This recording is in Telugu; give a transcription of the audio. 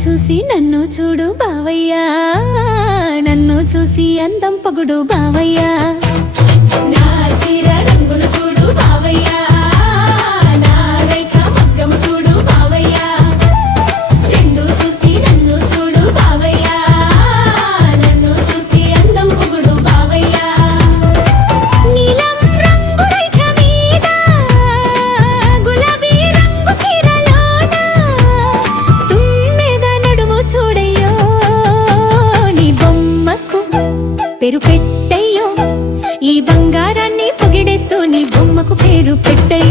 చూసి నన్ను చూడు బావయ్యా, నన్ను చూసి అందం పొగుడు బావయ్యా. నా చీర రంగును చూడు బావయ్యా, నా రేఖ మగ్గము చూడు బావయ్యా. రెండు చూసి నన్ను చూడు బావయ్యా, నన్ను చూసి అందం పొగుడు బావయ్యా. నీలం రంగు రేఖ మీద గులాబీ రంగు చీరలోన తుమ్మెద నడుము చూడయ్యో, నీ బొమ్మకు పేరు పెట్టయ్యో, ఈ బంగారాన్ని పొగిడేస్తూ నీ బొమ్మకు పేరు పెట్టయ్యో.